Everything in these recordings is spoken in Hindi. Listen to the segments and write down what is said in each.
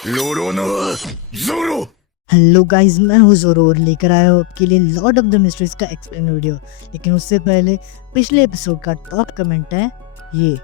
लोरो नो जोरो। हेलो गाइस, मैं हूँ जोरो और लेकर आया हूँ आपके लिए लॉर्ड ऑफ द मिस्ट्रीज का एक्सप्लेन वीडियो। लेकिन उससे पहले पिछले एपिसोड का टॉप कमेंट है ये।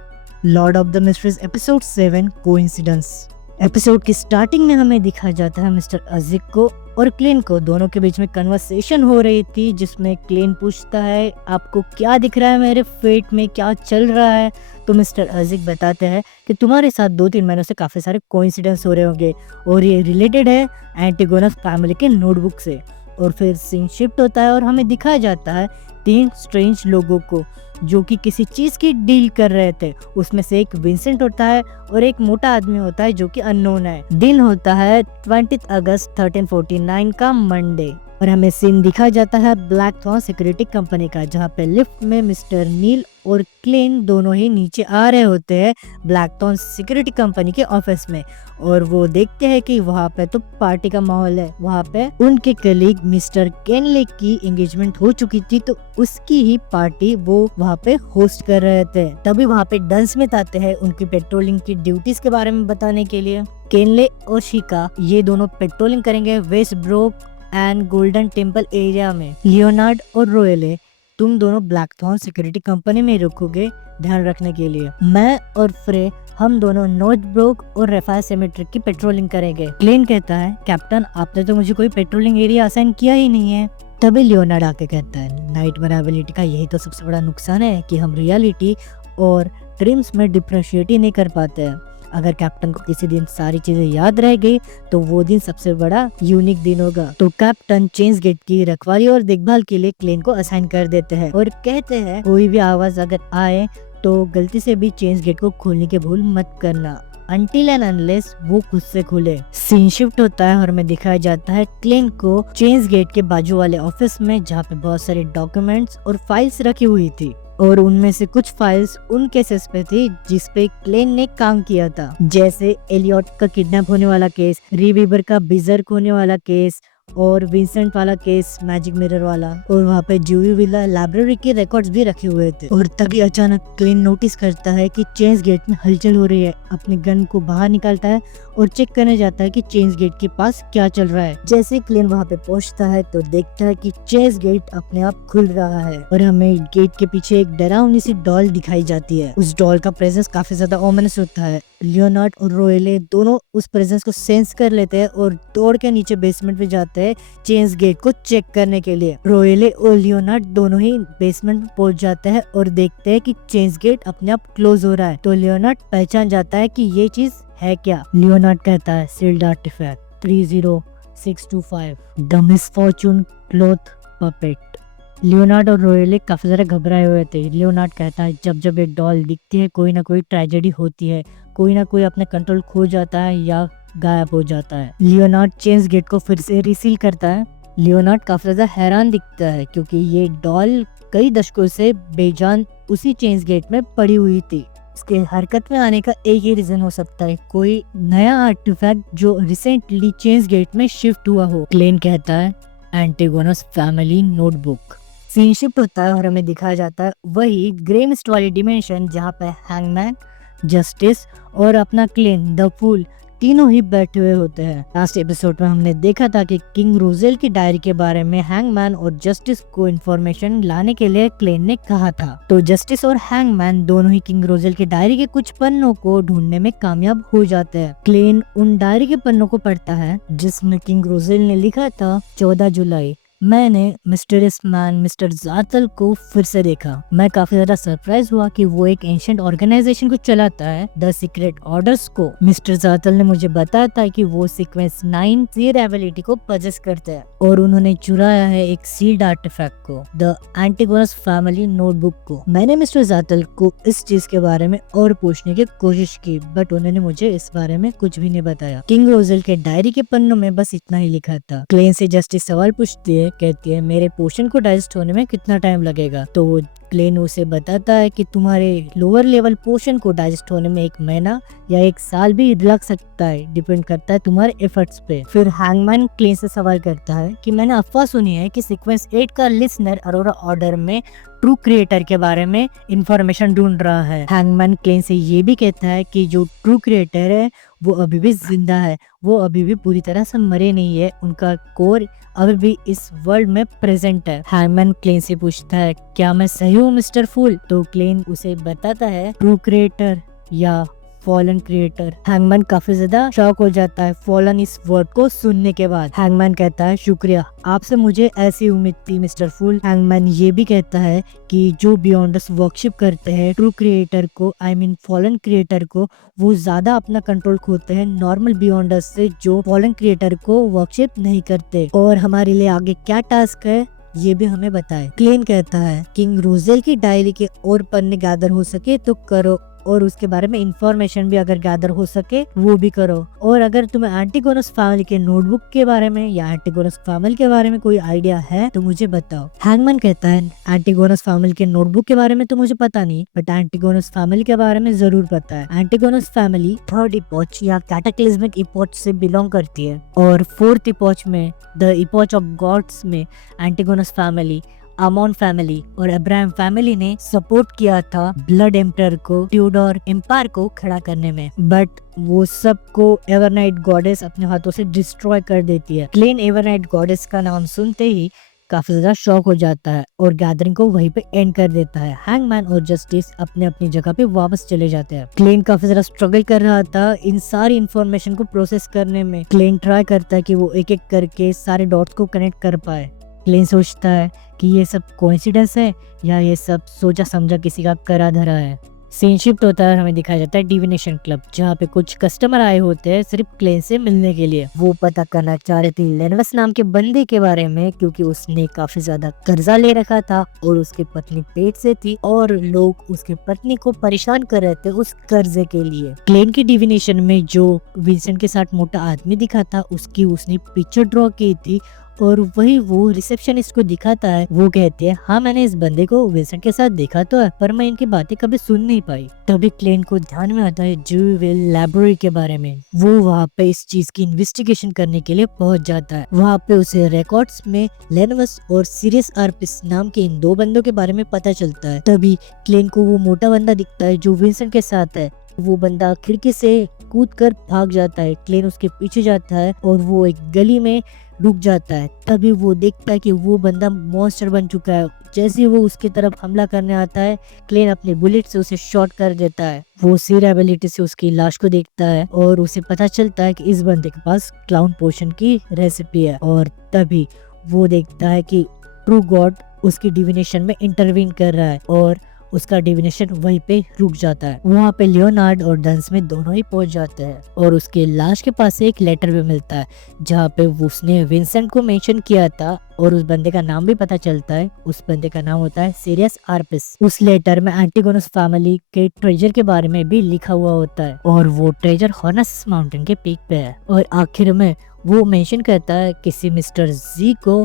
Lord of the mysteries episode 7 coincidence. Episode की स्टार्टिंग में हमें दिखाया जाता है मिस्टर अजिक को और क्लेन को, दोनों के बीच में कन्वर्सेशन हो रही थी जिसमें क्लेन पूछता है आपको क्या दिख रहा है, मेरे फेट में क्या चल रहा है। तो मिस्टर अजिक बताते हैं कि तुम्हारे साथ 2-3 महीनों से काफी सारे कोइंसिडेंस हो रहे होंगे और ये रिलेटेड है एंटीगोनस फैमिली के नोटबुक से। और फिर सीन शिफ्ट होता है और हमें दिखाया जाता है 3 स्ट्रेंज लोगों को जो कि किसी चीज की डील कर रहे थे। उसमें से एक विंसेंट होता है और एक मोटा आदमी होता है जो कि अननोन है। दिन होता है 20 अगस्त 1349 का मंडे और हमें सीन दिखा जाता है ब्लैकथॉर्न सिक्योरिटी कंपनी का, जहाँ पे लिफ्ट में मिस्टर नील और क्लेन दोनों ही नीचे आ रहे होते हैं ब्लैकथॉर्न सिक्योरिटी कंपनी के ऑफिस में। और वो देखते हैं कि वहाँ पे तो पार्टी का माहौल है। वहाँ पे उनके कलीग मिस्टर केनले की एंगेजमेंट हो चुकी थी, तो उसकी ही पार्टी वो वहाँ पे होस्ट कर रहे थे। तभी वहाँ पे डन स्मिथ आते हैं उनकी पेट्रोलिंग की ड्यूटीज के बारे में बताने के लिए। केनले और शिका ये दोनों पेट्रोलिंग करेंगे west brook and golden temple area में। लियोनार्ड और रोयले तुम दोनों ब्लैकथॉर्न सिक्योरिटी कंपनी में रुकोगे ध्यान रखने के लिए। मैं और फ्रे हम दोनों नॉर्थ ब्रोक और रेफायर सेमेट्री की पेट्रोलिंग करेंगे। क्लेन कहता है कैप्टन आपने तो मुझे कोई पेट्रोलिंग एरिया असाइन किया ही नहीं है। तभी लियोनार्ड आके कहता है नाइट मराबिलिटी का यही तो सबसे बड़ा नुकसान है कि हम रियलिटी और ड्रीम्स में डिफरेंशिएट ही नहीं कर पाते हैं। अगर कैप्टन को किसी दिन सारी चीजें याद रह गई तो वो दिन सबसे बड़ा यूनिक दिन होगा। तो कैप्टन चेंज गेट की रखवाली और देखभाल के लिए क्लेन को असाइन कर देते हैं और कहते हैं कोई भी आवाज अगर आए तो गलती से भी चेंज गेट को खोलने की भूल मत करना अनटिल एंड अनलेस वो खुद से खुले। सीन शिफ्ट होता है और हमें दिखाया जाता है क्लेन को चेंज गेट के बाजू वाले ऑफिस में, जहाँ पे बहुत सारे डॉक्यूमेंट्स और फाइल्स रखी हुई थी और उनमें से कुछ फाइल्स उन केसेस पे थी जिसपे क्लेन ने काम किया था, जैसे एलियट का किडनैप होने वाला केस, रीवीवर का बिजर्क होने वाला केस और विंसेंट वाला केस मैजिक मिरर वाला। और वहाँ पे जूवी विला लाइब्रेरी के रिकॉर्ड्स भी रखे हुए थे। और तभी अचानक क्लेन नोटिस करता है कि चेंज गेट में हलचल हो रही है। अपने गन को बाहर निकालता है और चेक करने जाता है कि चेंज गेट के पास क्या चल रहा है। जैसे क्लेन वहाँ पे पहुँचता है तो देखता है कि चेंज गेट अपने आप खुल रहा है और हमें गेट के पीछे एक डरावनी सी डॉल दिखाई जाती है। उस डॉल का प्रेजेंस काफी ज्यादा ओमिनस होता है। लियोनार्ड और रोयले दोनों उस प्रेजेंस को सेंस कर लेते हैं और दौड़ के नीचे बेसमेंट में जाते हैं चेंज गेट को चेक करने के लिए। रोयले और लियोनार्ड दोनों ही बेसमेंट में पहुंच जाते हैं और देखते हैं कि चेंज गेट अपने आप क्लोज हो रहा है। तो लियोनार्ड पहचान जाता है कि ये चीज है क्या। लियोनार्ड कहता है sealed artifact 30625 the misfortune cloth puppet. Leonard और रोयले काफी ज्यादा घबराए हुए थे। लियोनार्ड कहता है जब जब एक डॉल दिखती है कोई ना कोई ट्रेजेडी होती है, कोई ना कोई अपने कंट्रोल खो जाता है या गायब हो जाता है। लियोनार्ड चेंज गेट को फिर से रिसील करता है। लियोनार्ड काफी ज्यादा हैरान दिखता है क्योंकि ये डॉल कई दशकों से बेजान उसी चेंज गेट में पड़ी हुई थी। इसके हरकत में आने का एक ही रीजन हो सकता है, कोई नया आर्टिफैक्ट जो रिसेंटली चेंज गेट में शिफ्ट हुआ हो। क्लेन कहता है Antigonus family notebook. Scene shift होता है और हमें दिखाया जाता है वही ग्रे मिस्ट वाली डिमेंशन, जहाँ पे हैंगमैन, जस्टिस और अपना क्लेन द फूल तीनों ही बैठे हुए होते हैं। लास्ट एपिसोड में हमने देखा था कि किंग रोजेल की डायरी के बारे में हैंगमैन और जस्टिस को इन्फॉर्मेशन लाने के लिए क्लेन ने कहा था। तो जस्टिस और हैंगमैन दोनों ही किंग रोजेल की डायरी के कुछ पन्नों को ढूंढने में कामयाब हो जाते हैं। क्लेन उन डायरी के पन्नों को पढ़ता है जिसमें किंग रोजेल ने लिखा था 14 जुलाई मैंने मिस्टीरियस मैन मिस्टर जातल को फिर से देखा। मैं काफी ज्यादा सरप्राइज हुआ कि वो एक एंशिएंट ऑर्गेनाइजेशन को चलाता है, द सीक्रेट ऑर्डर्स को। मिस्टर जातल ने मुझे बताया था कि वो सीक्वेंस 9 सीड एबिलिटी को पजेस करते हैं और उन्होंने चुराया है एक सीड आर्टिफैक्ट को, द एंटीगोनस फैमिली नोटबुक को। मैंने मिस्टर जातल को इस चीज के बारे में और पूछने की कोशिश की बट उन्होंने मुझे इस बारे में कुछ भी नहीं बताया। किंग रोजेल के डायरी के पन्नों में बस इतना ही लिखा था। क्लेन से जस्टिस सवाल पूछती है, कहती है मेरे पोशन को डाइजेस्ट होने में कितना टाइम लगेगा। तो वो क्लेन उसे बताता है कि तुम्हारे लोअर लेवल पोशन को डाइजेस्ट होने में 1 महीना या 1 साल भी लग सकता है, डिपेंड करता है तुम्हारे एफर्ट्स पे। फिर हैंगमैन क्लेन से सवाल करता है कि मैंने अफवाह सुनी है कि सीक्वेंस 8 का लिसनर अरोरा ऑर्डर में ट्रू क्रिएटर के बारे में इंफॉर्मेशन ढूंढ रहा है। हैंगमैन क्लेन से ये भी कहता है कि जो ट्रू क्रिएटर है वो अभी भी जिंदा है, वो अभी भी पूरी तरह से मरे नहीं है, उनका कोर अभी भी इस वर्ल्ड में प्रेजेंट है। हैंगमैन क्लेन से पूछता है क्या मैं सही हूँ मिस्टर फूल? तो क्लेन उसे बताता है ट्रू क्रिएटर या फॉलन क्रिएटर। हैंगमैन काफी ज्यादा शॉक हो जाता है फॉलन इस वर्ड को सुनने के बाद। हैंगमैन कहता है शुक्रिया, आपसे मुझे ऐसी उम्मीद थी मिस्टर फूल। हैंगमैन ये भी कहता है कि जो बियॉन्डर्स वर्कशिप करते हैं ट्रू क्रिएटर को, आई मीन फॉलन क्रिएटर को, वो ज्यादा अपना कंट्रोल खोते हैं नॉर्मल बियॉन्डर्स से जो फॉलन क्रिएटर को वर्कशिप नहीं करते। और हमारे लिए आगे क्या टास्क है ये भी हमें बताए। क्लेन कहता है किंग रोजेल की डायरी के और पन्ने गैदर हो सके तो करो, और उसके बारे में इंफॉर्मेशन भी अगर गैदर हो सके वो भी करो। और अगर तुम्हें एंटिगोनस फैमिली के नोटबुक के बारे में या एंटिगोनस फैमिली के बारे में कोई आइडिया है तो मुझे बताओ। हैंगमैन कहता है एंटिगोनस फैमिली के नोटबुक के बारे में तो मुझे पता नहीं, बट एंटिगोनस फैमिली के बारे में जरूर पता है। एंटिगोनस फैमिली 3rd इपोच या कैटाक्लिज्मिक इपोच से बिलोंग करती है, और 4th इपोच में द इपोच ऑफ गॉड्स में एंटिगोनस फैमिली, अमोन फैमिली और अब्राहम फैमिली ने सपोर्ट किया था ब्लड एम्परर को, ट्यूडोर एम्पायर को खड़ा करने में, बट वो सबको एवरनाइट गॉडेस अपने हाथों से डिस्ट्रॉय कर देती है। क्लेन एवरनाइट गॉडेस का नाम सुनते ही काफी ज्यादा शॉक हो जाता है और गैदरिंग को वहीं पे एंड कर देता है। हैंगमैन और जस्टिस अपने अपनी जगह पे वापस चले जाते हैं। क्लेन काफी ज्यादा स्ट्रगल कर रहा था इन सारी इंफॉर्मेशन को प्रोसेस करने में। क्लेन ट्राई करता है कि वो एक एक करके सारे डॉट्स को कनेक्ट कर पाए। क्लेन सोचता है कि ये सब कोइंसिडेंस है या ये सब सोचा समझा किसी का करा धरा है। सीन शिफ्ट होता है, हमें दिखाया जाता है डिविनेशन क्लब, जहाँ पे कुछ कस्टमर आए होते हैं सिर्फ क्लेन से मिलने के लिए। वो पता करना चाह रहे थे लेनवस नाम के बंदे के बारे में, क्योंकि उसने काफी ज्यादा कर्जा ले रखा था और उसकी पत्नी पेट से थी और लोग उसकी पत्नी को परेशान कर रहे थे उस कर्जे के लिए। क्लेन की डिविनेशन में जो विंसेंट के साथ मोटा आदमी दिखा था उसकी उसने पिक्चर ड्रॉ की थी और वही वो रिसेप्शनिस्ट को दिखाता है। वो कहते हैं हाँ मैंने इस बंदे को विंसेंट के साथ देखा तो है, पर मैं इनकी बातें कभी सुन नहीं पाई। तभी क्लेन को ध्यान में आता है जूविल लाइब्रेरी के बारे में। वो वहाँ पे इस चीज की इन्वेस्टिगेशन करने के लिए पहुंच जाता है। वहाँ पे उसे रिकॉर्ड्स में लेनवस और सीरियस आर्पिस नाम के इन 2 बंदों के बारे में पता चलता है। तभी क्लेन को वो मोटा बंदा दिखता है जो विंसेंट के साथ है। वो बंदा खिड़की से कूद कर भाग जाता है। क्लेन उसके पीछे जाता है और वो एक गली में रुक जाता है। तभी वो देखता है कि वो बंदा मॉन्स्टर बन चुका है। जैसे ही वो उसकी तरफ हमला करने आता है, क्लेन अपने बुलेट से उसे शॉट कर देता है। वो सीर एबिलिटी से उसकी लाश को देखता है और उसे पता चलता है कि इस बंदे के पास क्लाउन पोशन की रेसिपी है। और तभी वो देखता है कि ट्रू गॉड उसकी डिविनेशन में इंटरवीन कर रहा है और उसका डिविनेशन वहीं पे रुक जाता है। वहाँ पे लियोनार्ड और डंसमिथ दोनों ही पहुंच जाते हैं और उसके लाश के पास एक लेटर भी मिलता है जहाँ पे उसने विंसेंट को मेंशन किया था और उस बंदे का नाम भी पता चलता है। उस बंदे का नाम होता है सीरियस आर्पिस। उस लेटर में एंटिगोनस फैमिली के ट्रेजर के बारे में भी लिखा हुआ होता है और वो ट्रेजर हॉर्नस माउंटेन के पीक पे है। और आखिर में वो मेंशन करता है किसी मिस्टर जी को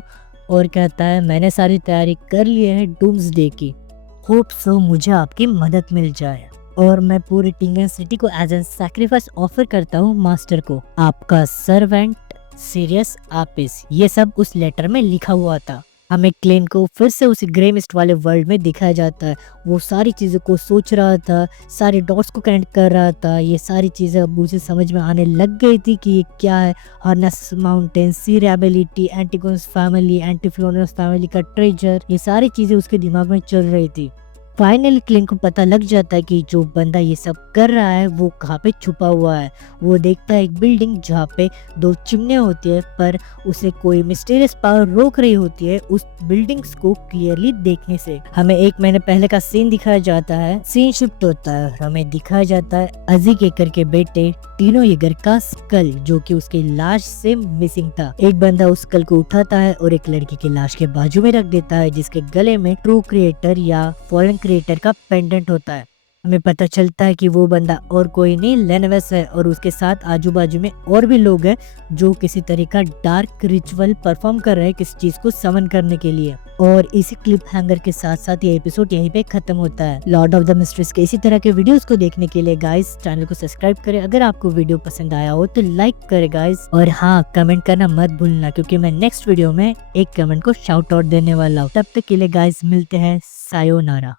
और कहता है मैंने सारी तैयारी कर ली है डूम्सडे की, होप सो मुझे आपकी मदद मिल जाए और मैं पूरी टिंगन सिटी को एज एन सैक्रिफाइस ऑफर करता हूँ मास्टर को। आपका सर्वेंट सीरियस आर्पिस। ये सब उस लेटर में लिखा हुआ था। हमें क्लेन को फिर से उसी ग्रे मिस्ट वाले वर्ल्ड में दिखाया जाता है। वो सारी चीजों को सोच रहा था, सारे डॉट्स को कनेक्ट कर रहा था। ये सारी चीजें अब मुझे समझ में आने लग गई थी कि ये क्या है। हॉर्नस माउंटेन, सीर एबिलिटी, एंटिगोनस फैमिली, एंटीफियोनस फैमिली का ट्रेजर, ये सारी चीजें उसके दिमाग में चल रही थी। फाइनली क्लेन को पता लग जाता है कि जो बंदा ये सब कर रहा है वो कहाँ पे छुपा हुआ है। वो देखता है एक बिल्डिंग जहाँ पे 2 चिमने होती है, पर उसे कोई मिस्टीरियस पावर रोक रही होती है उस बिल्डिंग्स को क्लियरली देखने से। हमें 1 महीने पहले का सीन दिखाया जाता है। सीन शिफ्ट होता है, हमें दिखाया जाता है अजीक येकर के बेटे टीनो येगर का स्कल जो कि उसकी लाश से मिसिंग था। एक बंदा उस स्कल को उठाता है और एक लड़की की लाश के बाजू में रख देता है जिसके गले में ट्रू क्रिएटर या फॉरेन क्रिएटर का पेंडेंट होता है। हमें पता चलता है कि वो बंदा और कोई नहीं लेनवेस है और उसके साथ आजू बाजू में और भी लोग हैं जो किसी तरह का डार्क रिचुअल परफॉर्म कर रहे हैं किसी चीज को समन करने के लिए। और इसी क्लिप हैंगर के साथ साथ ये एपिसोड यहीं पे खत्म होता है। लॉर्ड ऑफ द मिस्ट्रीज के इसी तरह के वीडियोस को देखने के लिए गाइस चैनल को सब्सक्राइब करें। अगर आपको वीडियो पसंद आया हो तो लाइक करें गाइस, और हाँ कमेंट करना मत भूलना क्योंकि मैं नेक्स्ट वीडियो में एक कमेंट को शाउट आउट देने वाला हूँ। तब तक के लिए गाइस मिलते हैं, सायोनारा।